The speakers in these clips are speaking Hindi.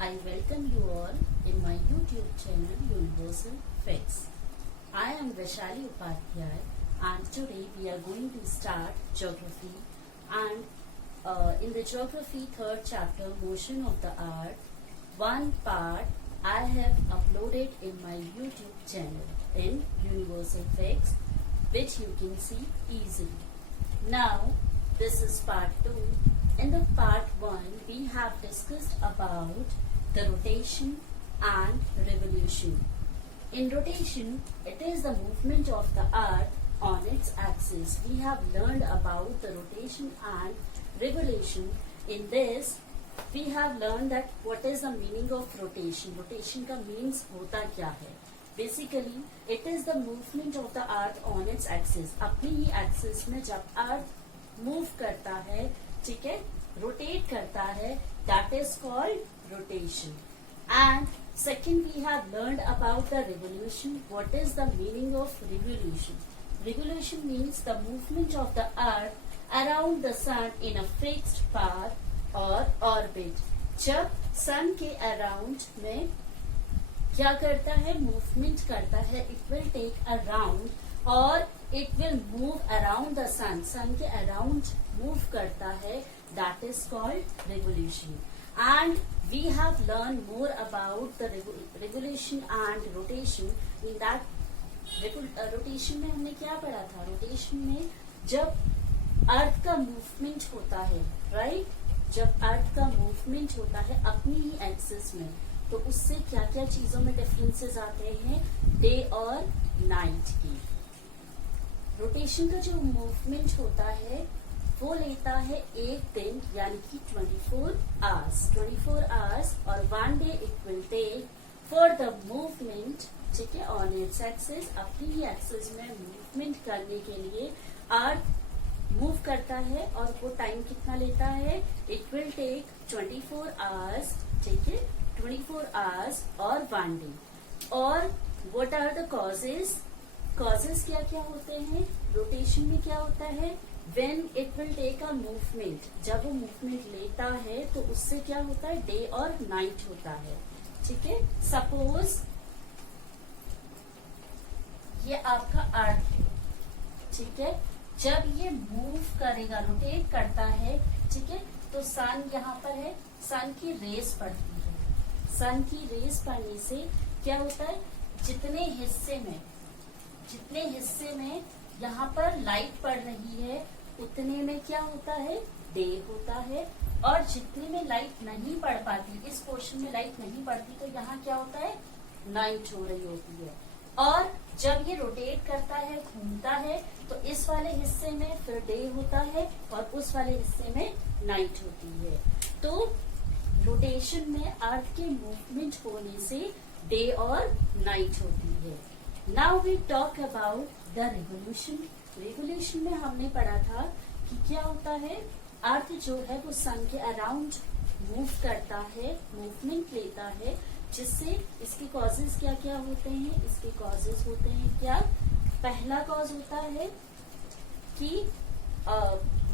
I welcome you all in my YouTube channel Universal Facts. I am Vaishali Upadhyay and today we are going to start geography and in the geography third chapter motion of the earth, one part I have uploaded in my YouTube channel in Universal Facts which you can see easily. Now this is part 2. In the part 1 we have discussed about the rotation and revolution. In rotation, it is the movement of the earth on its axis. We have learned about the rotation and revolution. In this, we have learned that what is the meaning of rotation. Rotation का means होता क्या है? Basically, it is the movement of the earth on its axis. अपनी ही axis में जब earth move करता है, ठीक है, rotate करता है, that is called rotation. And second, we have learned about the revolution. What is the meaning of revolution? Revolution means the movement of the earth around the sun in a fixed path or orbit. जब sun के around में क्या करता है, movement करता है, it will take a round और it will move around the sun. sun के around move करता है, that is called revolution. And we have learned more about the revolution and rotation. In that rotation में हमने क्या पढ़ा था? rotation में जब अर्थ का मूवमेंट होता है, राइट, जब अर्थ का मूवमेंट होता है अपनी ही एक्सिस में, तो उससे क्या क्या चीजों में डिफरेंसेस आते हैं, डे और नाइट की. रोटेशन का जो मूवमेंट होता है वो लेता है एक दिन यानी कि 24 आवर्स और one day it will take for the movement, ठीक है, ऑन इट्स एक्सिस. अपनी ही एक्सिस में मूवमेंट करने के लिए अर्थ मूव करता है और वो टाइम कितना लेता है, इट विल टेक 24 आवर्स, ठीक है, 24 आवर्स और वन डे. और what are the causes? Causes क्या क्या होते हैं रोटेशन में? क्या होता है, when it will take a movement, जब वो मूवमेंट लेता है तो उससे क्या होता है, डे और नाइट होता है, ठीक है. सपोज ये आपका अर्थ है, ठीक है, जब ये मूव करेगा, रोटेट करता है, ठीक है, तो सन यहाँ पर है, सन की रेस पड़ती है. सन की रेस पड़ने से क्या होता है, जितने हिस्से में यहाँ पर लाइट पड़ रही है उतने में क्या होता है, डे होता है. और जितने में लाइट नहीं पड़ पाती, इस पोर्शन में लाइट नहीं पड़ती, तो यहाँ क्या होता है, नाइट हो रही होती है. और जब ये रोटेट करता है, घूमता है, तो इस वाले हिस्से में फिर डे होता है और उस वाले हिस्से में नाइट होती है. तो रोटेशन में अर्थ के मूवमेंट होने से डे और नाइट होती है. Now we talk about the revolution. Revolution में हमने पढ़ा था कि क्या होता है, अर्थ जो है वो सन के अराउंड मूव करता है, मूवमेंट लेता है, जिससे इसके कॉजेज क्या क्या होते हैं. इसके कॉजेज होते हैं क्या, पहला कॉज होता है कि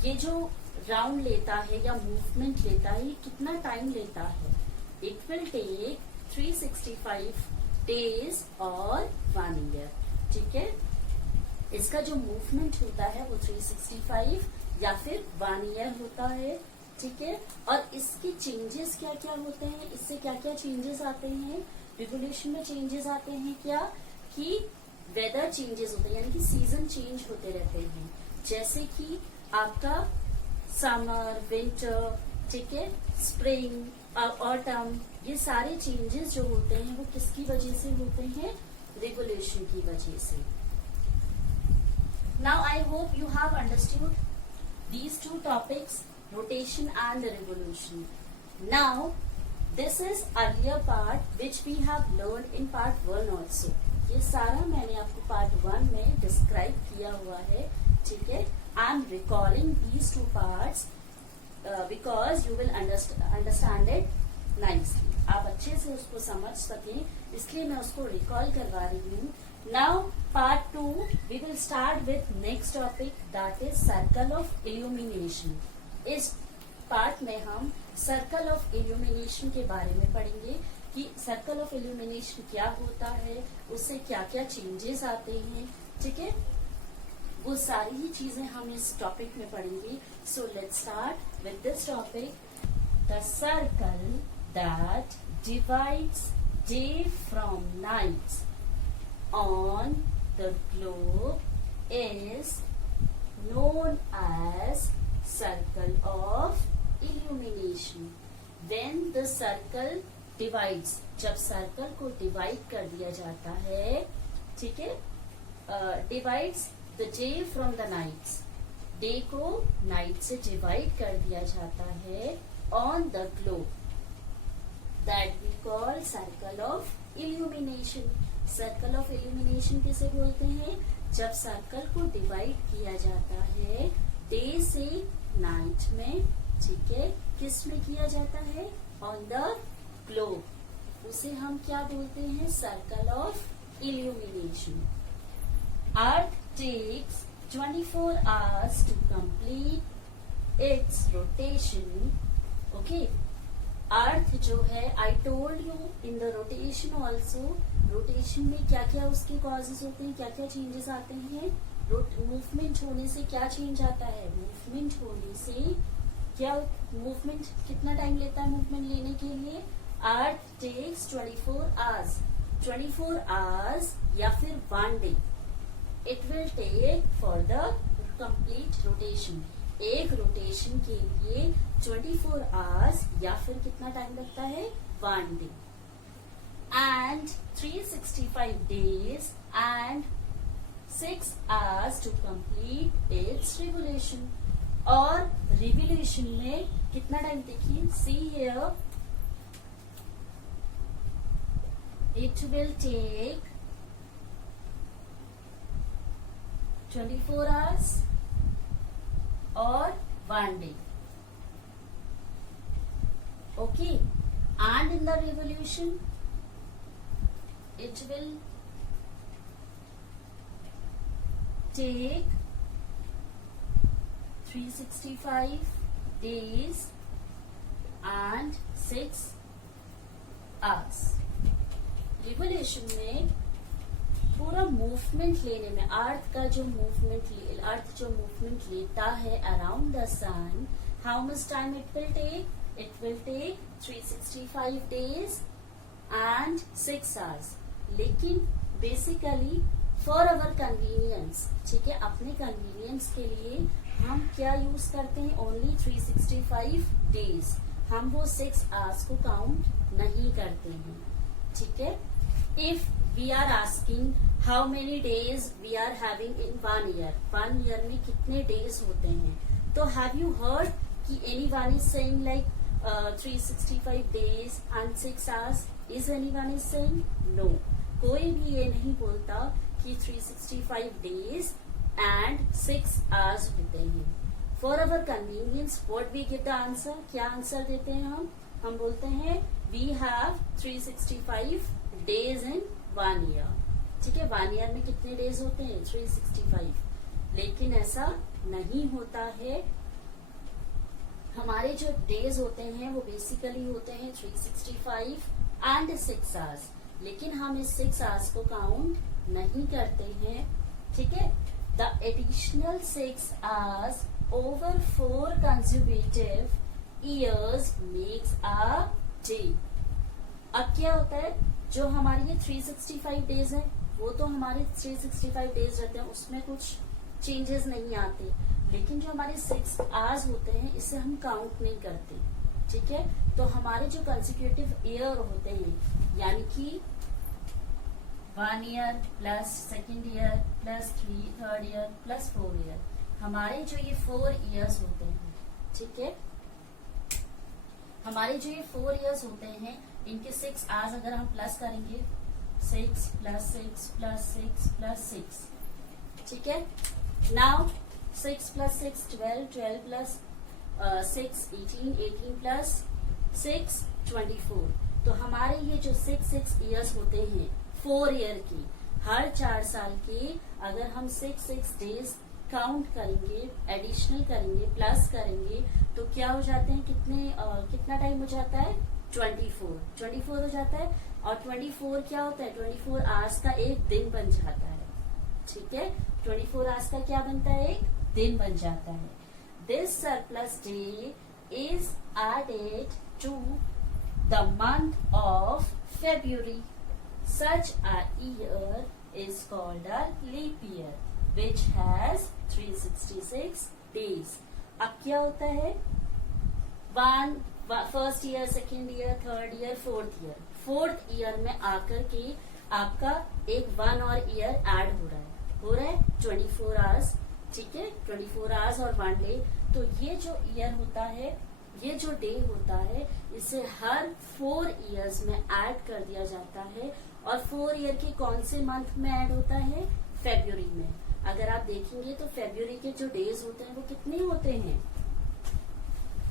ये जो राउंड लेता है या मूवमेंट लेता है, ये कितना टाइम लेता है, इट विल टेक 365 डेज और 1 ईयर, ठीक है. इसका जो मूवमेंट होता है वो 365 या फिर 1 ईयर होता है, ठीक है. और इसके चेंजेस क्या क्या होते हैं, इससे क्या क्या चेंजेस आते हैं, रिवोल्यूशन में चेंजेस आते हैं क्या, कि वेदर चेंजेस होते हैं, यानी कि सीजन चेंज होते रहते हैं. जैसे कि आपका समर, विंटर, ठीक है, स्प्रिंग, ऑटम, ये सारे चेंजेस जो होते हैं वो किसकी वजह से होते हैं, रिवोल्यूशन की वजह से. Now I hope you have understood these two topics, rotation and the revolution. Now this is earlier part which we have learned in part 1 also. ये सारा मैंने आपको part 1 में describe किया हुआ है, ठीक है. I am recalling these two parts because you will understand it nicely. आप अच्छे से उसको समझ सकें, इसलिए मैं उसको recall करवा रही हूँ. Now part 2 we will start with next topic, that is circle of illumination. इस पार्ट में हम सर्कल ऑफ इल्यूमिनेशन के बारे में पढ़ेंगे कि सर्कल ऑफ इल्यूमिनेशन क्या होता है, उससे क्या क्या चेंजेस आते हैं, ठीक है। वो सारी ही चीजें हम इस टॉपिक में पढ़ेंगे। So let's start with this topic. The circle that divides day from night on the globe is known as circle of illumination. When the circle divides, जब सर्कल को डिवाइड कर दिया जाता है, ठीक है, divides the day from the nights, day को नाइट से डिवाइड कर दिया जाता है on the globe, that we call circle of illumination. Circle of illumination किसे बोलते हैं? जब सर्कल को डिवाइड किया जाता है डे से नाइट में, ठीक है, किस में किया जाता है? ऑन द ग्लोब, उसे हम क्या बोलते हैं? Circle of illumination. Earth takes 24 hours to complete its rotation. Okay, earth जो है, I told you in the rotation also, rotation में क्या क्या उसके कॉजेस होते हैं, क्या क्या चेंजेस आते हैं. मूवमेंट होने से क्या चेंज आता है? मूवमेंट होने से क्या, मूवमेंट कितना टाइम लेता है मूवमेंट लेने के लिए? अर्थ टेक्स 24 hours, 24 hours या फिर 1 day it will take for the complete rotation. एक रोटेशन के लिए 24 hours या फिर कितना टाइम लगता है? 1 day. And 365 days and 6 hours to complete its revolution. और revolution में कितना टाइम? देखिए, see here, it will take 24 hours or 1 day. Okay, and in the revolution it will take 365 days and 6 hours. Revolution में पूरा मूवमेंट लेने में, अर्थ का जो मूवमेंट, अर्थ जो मूवमेंट लेता है around the sun, how much time it will take? It will take 365 days and 6 hours. लेकिन बेसिकली फॉर अवर कन्वीनियंस, ठीक है, अपने कन्वीनियंस के लिए हम क्या यूज करते हैं? Only 365 days. हम वो 6 hours को काउंट नहीं करते हैं, ठीक है. If we are asking how many days we are having in 1 year, 1 year में कितने डेज होते हैं, तो हैव यू हर्ड कि anyone is saying like 365 days and 6 hours? Is anyone is saying? No. कोई भी ये नहीं बोलता कि 365 days and 6 hours होते हैं. For our convenience, what we give the answer? क्या आंसर देते हैं हम? हम बोलते हैं we have 365 days in 1 year. ठीक है, 1 year में कितने डेज होते हैं? 365. लेकिन ऐसा नहीं होता है. हमारे जो डेज होते हैं वो बेसिकली होते हैं 365 एंड 6 hours. लेकिन हम इस 6 hours को काउंट नहीं करते हैं, ठीक है. The additional 6 hours over 4 consecutive years makes a day. अब क्या होता है, जो हमारे ये 365 डेज है वो तो हमारे 365 डेज रहते हैं, उसमें कुछ चेंजेस नहीं आते. लेकिन जो हमारे 6 hours होते हैं इसे हम काउंट नहीं करते, ठीक है. तो हमारे जो कंसेक्यूटिव ईयर होते हैं, यानी कि 1 year plus 2nd year plus 3rd year plus 4th year, हमारे जो ये 4 years होते हैं, ठीक है, हमारे जो ये 4 years होते हैं इनके 6 hours अगर हम प्लस करेंगे, 6 प्लस 6 प्लस 6 प्लस 6, ठीक है. Now 6 plus 6 12, 12 plus 6 18, 18 plus 6 24. तो हमारे ये जो 6 years होते हैं 4 year की, हर 4 साल के अगर हम 6 days काउंट करेंगे, एडिशनल करेंगे, प्लस करेंगे तो क्या हो जाते हैं, कितना टाइम हो जाता है, 24 हो जाता है। और 24 क्या होता है, 24 आवर्स का एक दिन बन जाता है। ठीक है, 24 आवर्स का क्या बनता है, एक दिन बन जाता है। This surplus day is added to the month of February. Such a year is called a leap year, which has 366 days. अब क्या होता है, first year, second year, third year, fourth year में आकर के आपका एक 1 और ईयर ऐड हो रहा है 24 आवर्स। ठीक है, 24 आवर्स और 1 डे। तो ये जो ईयर होता है, ये जो डे होता है, इसे हर 4 इयर्स में ऐड कर दिया जाता है। और 4 ईयर के कौन से मंथ में ऐड होता है, फेब्रुअरी में। अगर आप देखेंगे तो फेब्रुअरी के जो डेज होते हैं वो कितने होते हैं,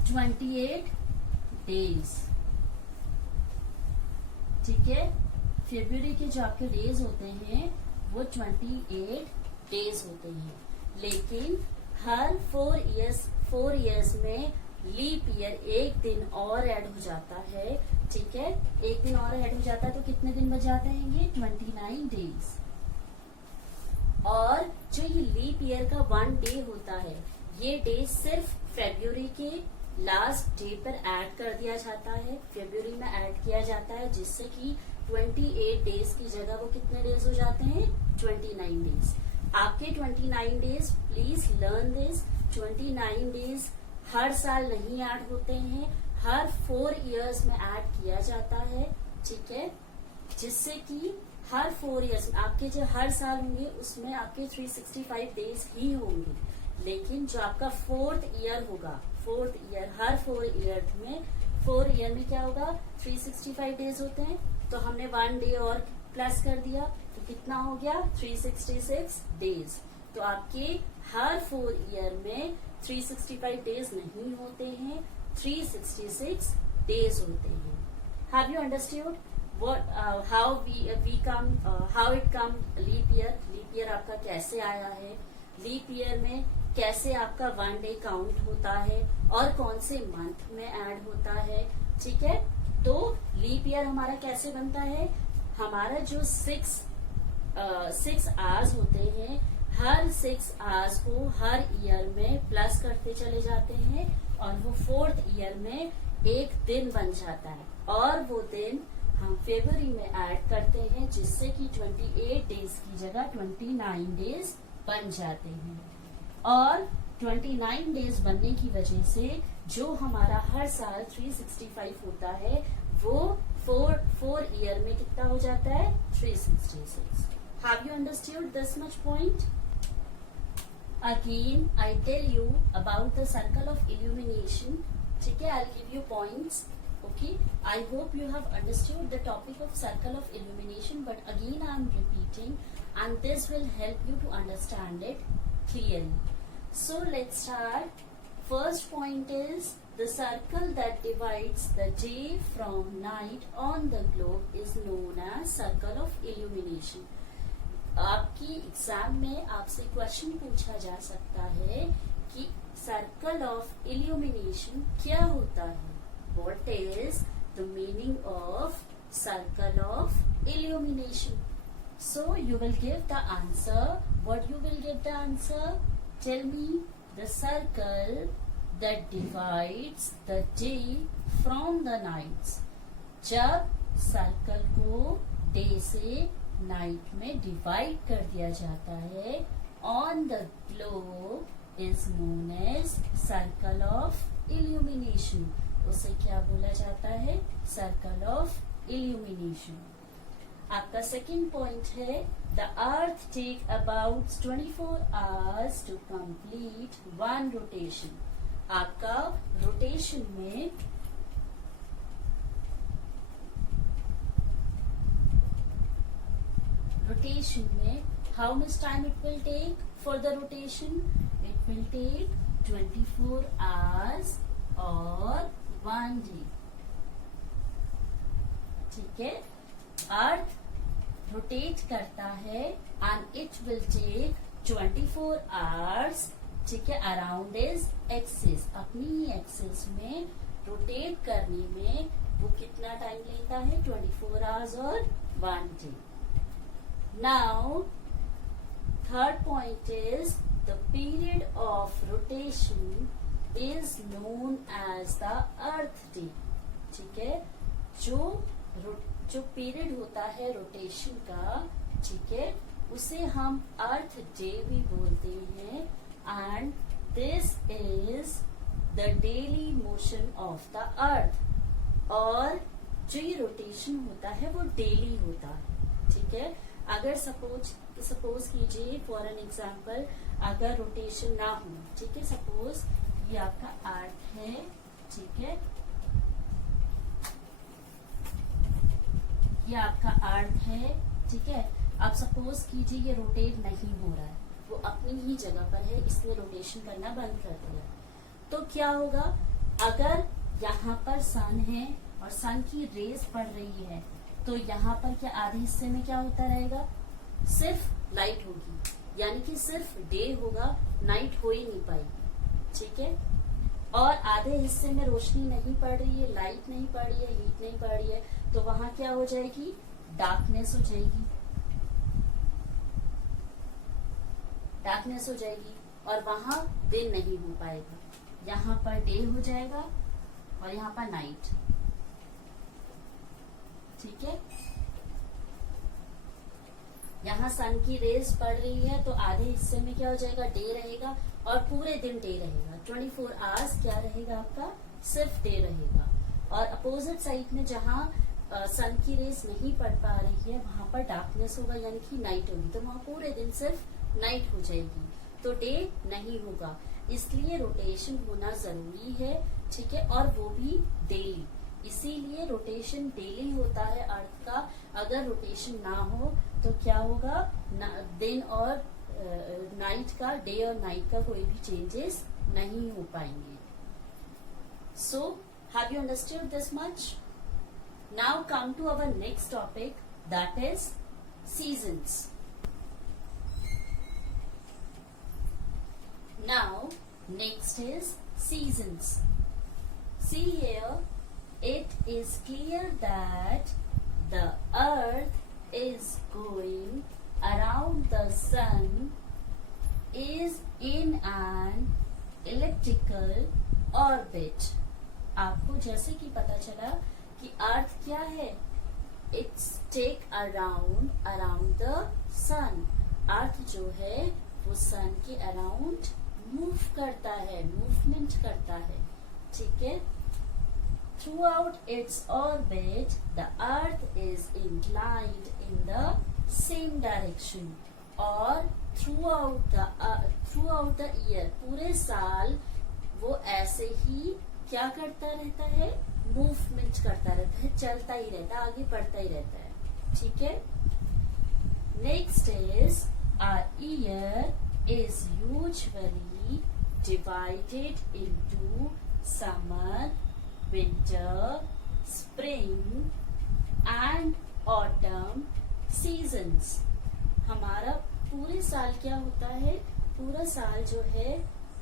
28 डेज। ठीक है, फेब्रुअरी के जो आपके डेज होते हैं वो 28 डेज होते हैं। लेकिन हर 4 इयर्स में लीप ईयर एक दिन और ऐड हो जाता है। ठीक है, एक दिन और ऐड हो जाता है तो कितने दिन बच जाते हैं, ये 29 डेज। और जो ये लीप ईयर का 1 डे होता है, ये डे सिर्फ फेब्रुअरी के लास्ट डे पर ऐड कर दिया जाता है, फेब्रुअरी में ऐड किया जाता है, जिससे कि 28 डेज की जगह वो कितने डेज हो जाते हैं, 29 डेज। आपके 29 days, please learn this, 29 days हर साल नहीं ऐड होते हैं, हर 4 इयर्स में ऐड किया जाता है। ठीक है, जिससे कि हर 4 इयर्स में आपके जो हर साल होंगे उसमें आपके 365 डेज ही होंगे। लेकिन जो आपका 4th ईयर होगा, 4th ईयर, हर 4 ईयर में क्या होगा, 365 डेज होते हैं। तो हमने 1 डे और प्लस कर दिया तो कितना हो गया, 366 डेज। तो आपके हर 4 ईयर में 365 डेज नहीं होते हैं, 366 डेज होते हैं। Have you understood how it come leap year? Leap year आपका कैसे आया है, लीप ईयर में कैसे आपका 1 डे काउंट होता है और कौन से मंथ में ऐड होता है। ठीक है, तो लीप ईयर हमारा कैसे बनता है, हमारा जो 6 आवर्स होते हैं, हर 6 आवर्स को हर ईयर में प्लस करते चले जाते हैं और वो 4th ईयर में एक दिन बन जाता है। और वो दिन हम फरवरी में ऐड करते हैं, जिससे कि 28 डेज की जगह 29 डेज बन जाते हैं। और 29 डेज बनने की वजह से जो हमारा हर साल 365 होता है, वो 4 ईयर में कितना हो जाता है, 366। Have you understood this much point? Again, I tell you about the circle of illumination. ठीक है, I'll give you points. Okay, I hope you have understood the topic of circle of illumination, but again I am repeating, and this will help you to understand it clearly. So let's start. First point is the circle that divides the day from night on the globe is known as circle of illumination. आपकी एग्जाम में आपसे क्वेश्चन पूछा जा सकता है कि सर्कल ऑफ इल्यूमिनेशन क्या होता है, what is the meaning of circle of illumination. So you will give the answer, what you will give the answer, tell me. The circle that divides the day from the nights. जब सर्कल को डे से नाइट में डिवाइड कर दिया जाता है, on the globe is known as circle of illumination. उसे क्या बोला जाता है, सर्कल ऑफ इल्यूमिनेशन। आपका सेकंड पॉइंट है, the earth take about 24 hours to complete 1 rotation. आपका रोटेशन में how much time it will take for the rotation? It will take 24 hours or 1 day. ठीक है, अर्थ रोटेट करता है and it will take 24 hours, ठीक है, अराउंड इज एक्सिस, अपनी ही एक्सिस में रोटेट करने में वो कितना टाइम लेता है? 24 आवर्स और 1 day. Now third point is the period of rotation is known as the earth day. ठीक है, जो पीरियड होता है रोटेशन का, ठीक है, उसे हम अर्थ डे भी बोलते हैं. And this is the daily motion of the अर्थ. और जो ये रोटेशन होता है वो डेली होता है. ठीक है, अगर सपोज कीजिए फॉर एन एग्जाम्पल, अगर रोटेशन ना हो, ठीक है, सपोज ये आपका अर्थ है, ठीक है, ये आपका अर्थ है, ठीक है. अब सपोज कीजिए ये रोटेट नहीं हो रहा है, वो अपनी ही जगह पर है, इसलिए रोटेशन करना बंद कर दिया. तो क्या होगा? अगर यहाँ पर सन है और सन की रेस पड़ रही है, तो यहाँ पर क्या आधे हिस्से में क्या होता रहेगा? सिर्फ लाइट होगी, यानी कि सिर्फ डे होगा, नाइट हो ही नहीं पाएगी. ठीक है, और आधे हिस्से में रोशनी नहीं पड़ रही है, लाइट नहीं पड़ रही है, हीट नहीं पड़ रही है, तो वहां क्या हो जाएगी? डार्कनेस हो जाएगी. डार्कनेस हो जाएगी और वहां दिन नहीं हो पाएगा. यहाँ पर डे हो जाएगा और यहाँ पर नाइट. ठीक है, यहाँ सन की रेस पड़ रही है तो आधे हिस्से में क्या हो जाएगा? डे रहेगा और पूरे दिन डे रहेगा. 24 आवर्स क्या रहेगा आपका? सिर्फ डे रहेगा. और अपोजिट साइड में जहाँ सन की रेस नहीं पड़ पा रही है, वहां पर डार्कनेस होगा, यानी कि नाइट होगी, तो वहां पूरे दिन सिर्फ नाइट हो जाएगी, तो डे नहीं होगा. इसलिए रोटेशन होना जरूरी है. ठीक है, और वो भी डेली. इसीलिए रोटेशन डेली होता है अर्थ का. अगर रोटेशन ना हो तो क्या होगा? दिन और नाइट का, डे और नाइट का कोई भी चेंजेस नहीं हो पाएंगे. So have you understood this much? Now come to our next topic, that is seasons. Now next is seasons. See here, it is clear that the earth is going around the sun is in an elliptical orbit. आपको जैसे कि पता चला कि अर्थ क्या है? इट्स टेक अराउंड द सन. अर्थ जो है वो सन के अराउंड मूव करता है, मूवमेंट करता है. ठीक है, through out its orbit the earth is inclined in the same direction. और थ्रू आउट द ईयर, पूरे साल वो ऐसे ही क्या करता रहता है? मूवमेंट करता रहता है, चलता ही रहता है, आगे बढ़ता ही रहता है. ठीक है, next is our year is usually divided into summer, winter, spring and autumn seasons. हमारा पूरे साल क्या होता है? पूरा साल जो है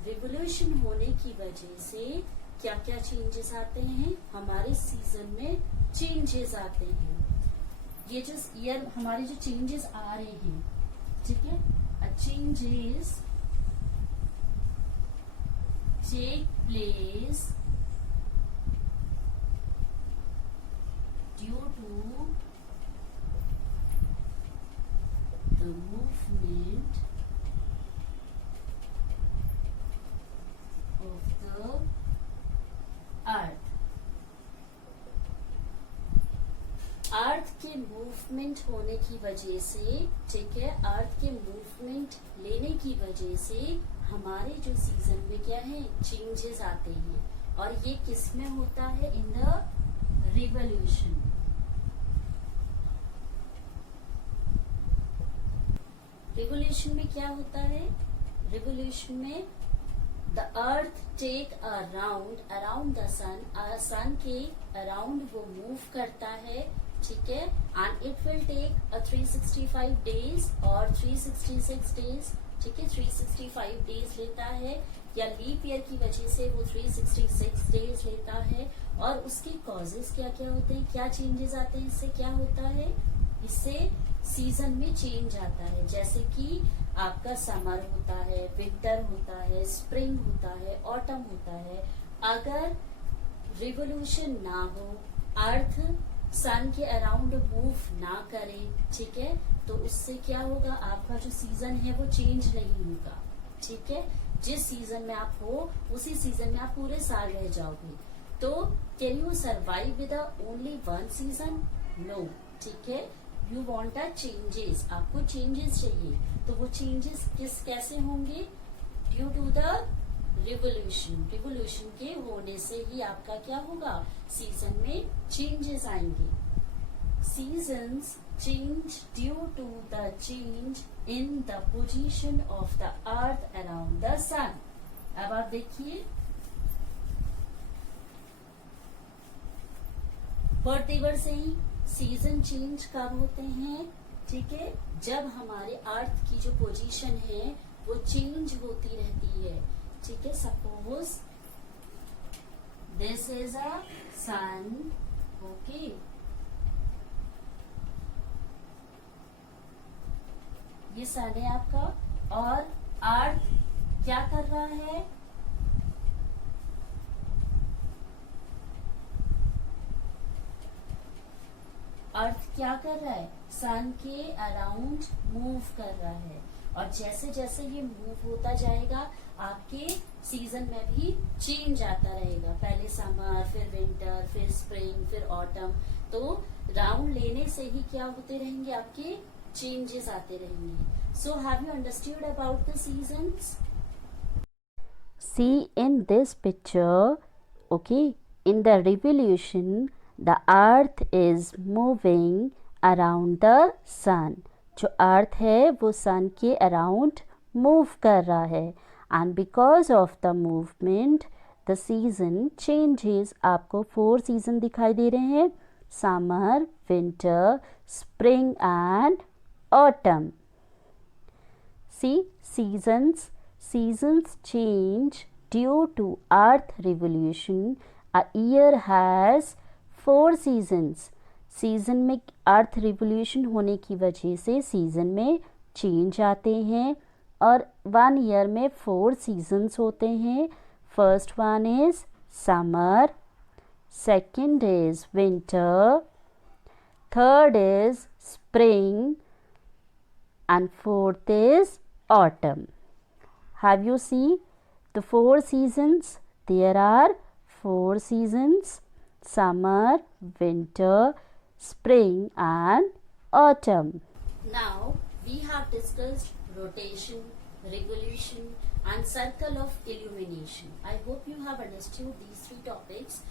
रिवोल्यूशन होने की वजह से क्या क्या चेंजेस आते हैं? हमारे सीजन में चेंजेस आते हैं. ये जो ईयर हमारे जो चेंजेस आ रहे हैं, ठीक है, changes take place due to the movement of the earth. Earth के मूवमेंट होने की वजह से, ठीक है, अर्थ के मूवमेंट लेने की वजह से हमारे जो सीजन में क्या है? चेंजेस आते हैं. और ये किस में होता है? In the revolution. रिवोल्यूशन में क्या होता है? रिवोल्यूशन में the earth take around the sun. Sun के अराउंड वो मूव करता है. ठीक है, and it will take 365 days और 366 डेज ठीक है, 365 डेज लेता है, या लीप ईयर की वजह से वो 366 डेज लेता है। और उसके कॉजेस क्या क्या होते हैं, क्या चेंजेस आते हैं, इससे क्या होता है, इससे सीजन में चेंज आता है। जैसे कि आपका समर होता है, विंटर होता है, स्प्रिंग होता है, ऑटम होता है। अगर रिवोल्यूशन ना हो, अर्थ सन के अराउंड मूव ना करे, ठीक है, तो उससे क्या होगा, आपका जो सीजन है वो चेंज नहीं होगा। ठीक है, जिस सीजन में आप हो उसी सीजन में आप पूरे साल रह जाओगे। तो can you survive with only one season? No. ठीक है, यू वांट अ चेंजेस, आपको चेंजेस चाहिए। तो वो चेंजेस कैसे होंगे? Due to the revolution. Revolution के होने से ही आपका क्या होगा, सीजन में चेंजेस आएंगे। Seasons change due to the change in the position of the earth around the sun। अब आप देखिए, वर्टिवर से ही सीजन चेंज कब होते हैं? ठीक है, जब हमारे अर्थ की जो पोजीशन है वो चेंज होती रहती है। ठीक है, suppose this is a sun, okay, ये सन है आपका, और अर्थ क्या कर रहा है, अर्थ क्या कर रहा है, सन के अराउंड मूव कर रहा है। और जैसे जैसे ये मूव होता जाएगा आपके सीजन में भी चेंज आता रहेगा। पहले समर, फिर विंटर, फिर स्प्रिंग, फिर ऑटम। तो राउंड लेने से ही क्या होते रहेंगे, आपके changes आते रहेंगे। So have you understood about the seasons? See in this picture, okay, in the revolution, the earth is moving around the sun. जो अर्थ है वो सन के अराउंड मूव कर रहा है, and because of the movement the season changes। आपको 4 सीजन दिखाई दे रहे हैं, summer, winter, spring and autumn। See, seasons change due to earth revolution। A year has 4 seasons। Season में अर्थ रिवोल्यूशन होने की वजह से सीजन में चेंज आते हैं, और 1 ईयर में 4 सीजन्स होते हैं। First one is summer, second is winter, third is spring, and fourth is autumn। Have you seen the 4 seasons? There are 4 seasons: summer, winter, spring and autumn। Now we have discussed rotation, revolution and circle of illumination। I hope you have understood these 3 topics